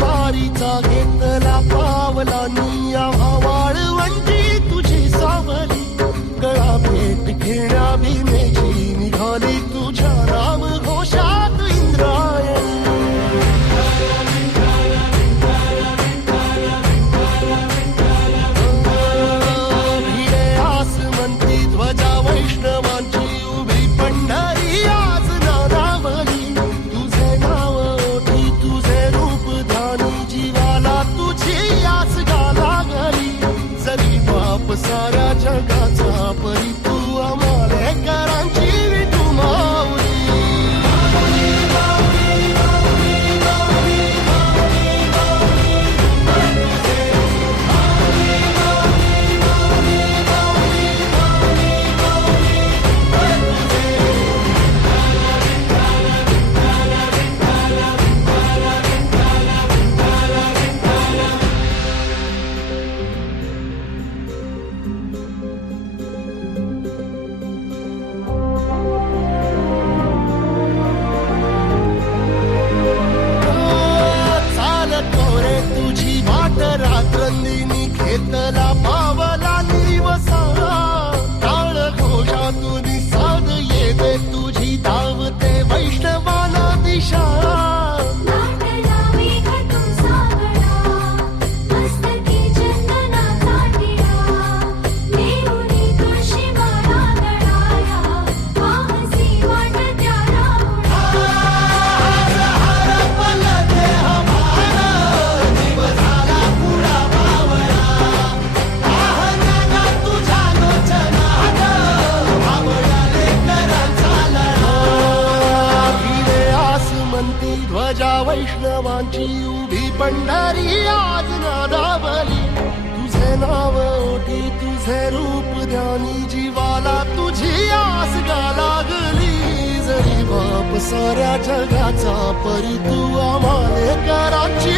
वारीचा घेतला पावलांनी आम्हा वाळवंटी तुझी सावली गळा भेट घेण्या भीमेची निघाली तुझ्या राम घोषात इंद्रायणी भिडे आसमंती ध्वजा वैष्णवांची उभी पंढरी आज नादावली तुझे नाव ओठी तुझे रूप ध्यानी जीवाला तुझी आस गाला गली जरी बाप साऱ्या जगाचा परी तू आमालेकरांची विठू माऊली रात्रंदिनी घेतला पावला निवसा टाळ घोषातून साध येते तुझी धावते वैष्णवाला दिशा ध्वजा वैष्णवांची उभी पंढरी आज नादावली तुझे नाव ओठी तुझे रूप ध्यानी जीवाला तुझी आस गाला गली जरी बाप साऱ्या जगाचा परी तू आम्हालेकरांची